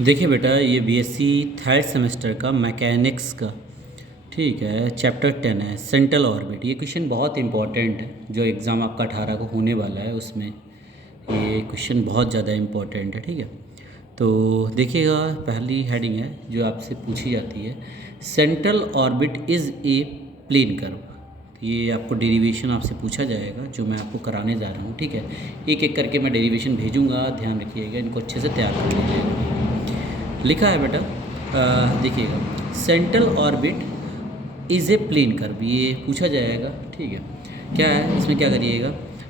देखिए बेटा, ये बीएससी थर्ड सेमेस्टर का मैकेनिक्स का ठीक है चैप्टर 10 है सेंट्रल ऑर्बिट। ये क्वेश्चन बहुत इंपॉर्टेंट है, जो एग्ज़ाम आपका 18 को होने वाला है उसमें ये क्वेश्चन बहुत ज़्यादा इंपॉर्टेंट है। ठीक है, तो देखिएगा, पहली हेडिंग है जो आपसे पूछी जाती है, central orbit is a plane curve. ये आपको डेरिवेशन आपसे पूछा जाएगा जो मैं आपको कराने जा रहा हूँ। ठीक है, एक एक करके मैं डेरिवेशन भेजूँगा, ध्यान रखिएगा, इनको अच्छे से तैयार कर लीजिएगा। लिखा है बेटा, देखिएगा, central orbit is a plane curve, ये पूछा जाएगा। ठीक है, क्या है इसमें, क्या करिएगा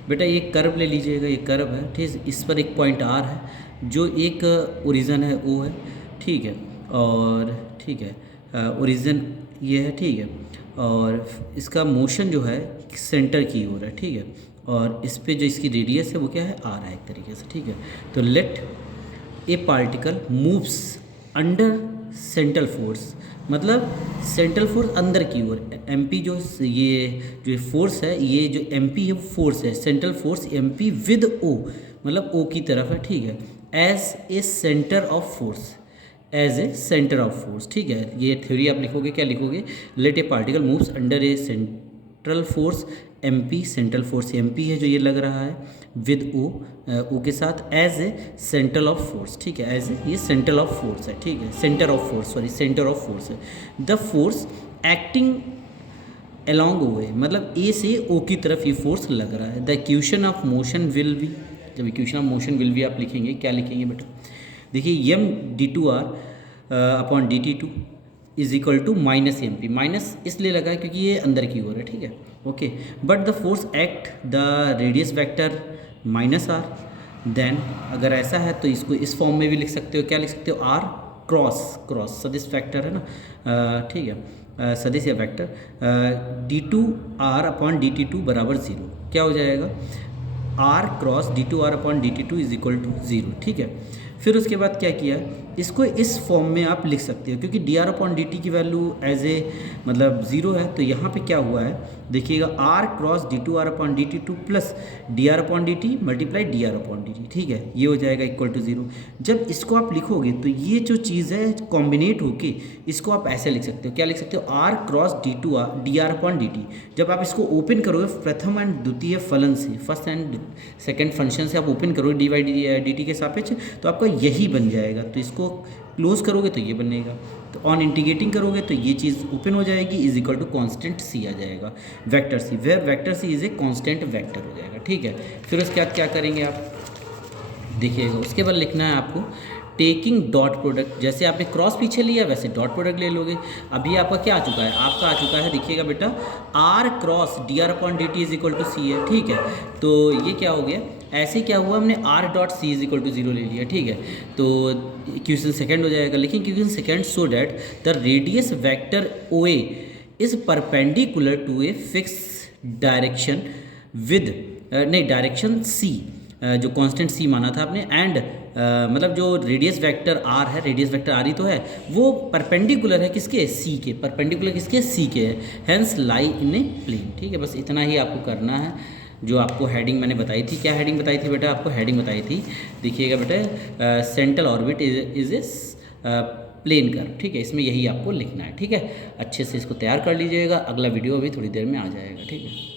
बेटा, ये कर्व ले लीजिएगा, ये कर्व है, ठीक, इस पर एक पॉइंट आर है, जो एक ओरिजन है ओ है। ठीक है, और ठीक है, ओरिजन ये है। ठीक है, और इसका मोशन जो है सेंटर की ओर है। ठीक है, और इस पे जो इसकी रेडियस है वो क्या है, आर है एक तरीके से। ठीक है, तो let a particle moves under central force, मतलब सेंट्रल फोर्स अंदर की ओर, एमपी जो फोर्स है, ये जो एमपी है वो फोर्स है, central force MP with O, मतलब ओ की तरफ है। ठीक है, as a centre of force, as a centre of force. ठीक है, ये थ्योरी आप लिखोगे, क्या लिखोगे, let a particle moves under a central force MP, central force MP है जो ये लग रहा है, विद ओ के साथ, as a central of force. ठीक है, एज ए ये सेंट्रल ऑफ फोर्स है। ठीक है, centre of force, sorry centre of force है। द फोर्स एक्टिंग अलोंग ओ ए, मतलब ए से ओ की तरफ ये फोर्स लग रहा है। The equation of motion will be, जब equation of motion will be आप लिखेंगे, क्या लिखेंगे बेटा, देखिए M D two R upon D T two is equal to minus M P, minus इसलिए लगा है क्योंकि ये अंदर की ओर है। ठीक है, okay, but the force act the radius vector minus R, then अगर ऐसा है तो इसको इस फॉर्म में भी लिख सकते हो, क्या लिख सकते हो, आर क्रॉस, क्रॉस सदिश फैक्टर है ना। ठीक है, सदिश या vector, D two R upon D T two बराबर ज़ीरो, क्या हो जाएगा, R cross D two R upon D T two is equal to zero. ठीक है, फिर उसके बाद क्या किया, इसको इस फॉर्म में आप लिख सकते हो, क्योंकि D R upon D T की वैल्यू एज ए मतलब ज़ीरो है, तो यहाँ पे क्या हुआ है, देखिएगा, R cross D two R upon D T two plus D R upon D T multiply D R upon D T. ठीक है, ये हो जाएगा इक्वल टू ज़ीरो। जब इसको आप लिखोगे तो ये जो चीज़ है कॉम्बिनेट होके इसको आप ऐसे लिख सकते हो, क्या लिख सकते हो, R cross D two R D R upon D T. जब आप इसको ओपन करोगे प्रथम एंड द्वितीय फलन से, फर्स्ट एंड सेकेंड फंक्शन से आप ओपन करोगे डी वाई डी टी के सापेक्ष, तो आपका यही बन जाएगा। तो इसको क्लोज करोगे तो ये बनेगा, तो ऑन इंटीग्रेटिंग करोगे तो ये चीज़ ओपन हो जाएगी, is equal to constant C आ जाएगा, vector C, where vector C is a constant vector हो जाएगा। ठीक है, फिर उसके बाद क्या करेंगे आप, देखिएगा, उसके बाद लिखना है आपको टेकिंग डॉट प्रोडक्ट, जैसे आपने क्रॉस पीछे लिया वैसे डॉट प्रोडक्ट ले लोगे। अभी आपका क्या आ चुका है, आपका आ चुका है, देखिएगा बेटा, R cross D R upon D T is equal to C है। ठीक है, तो ये क्या हो गया, ऐसे क्या हुआ, हमने R dot C is equal to zero ले लिया। ठीक है, तो इक्वेशन सेकंड हो जाएगा, लेकिन equation second so that the radius vector O A is perpendicular to a fix direction with, नहीं डायरेक्शन सी, जो कांस्टेंट सी माना था आपने, एंड मतलब जो रेडियस वेक्टर आर है, रेडियस वेक्टर आर ही तो है, वो परपेंडिकुलर है किसके, सी के, परपेंडिकुलर किसके, सी के है, हेंस लाई इन ए प्लेन। ठीक है, बस इतना ही आपको करना है। जो आपको हेडिंग मैंने बताई थी, क्या हेडिंग बताई थी बेटा, आपको हेडिंग बताई थी, देखिएगा बेटा, central orbit is a plane curve. ठीक है, इसमें यही आपको लिखना है। ठीक है, अच्छे से इसको तैयार कर लीजिएगा, अगला वीडियो अभी थोड़ी देर में आ जाएगा। ठीक है।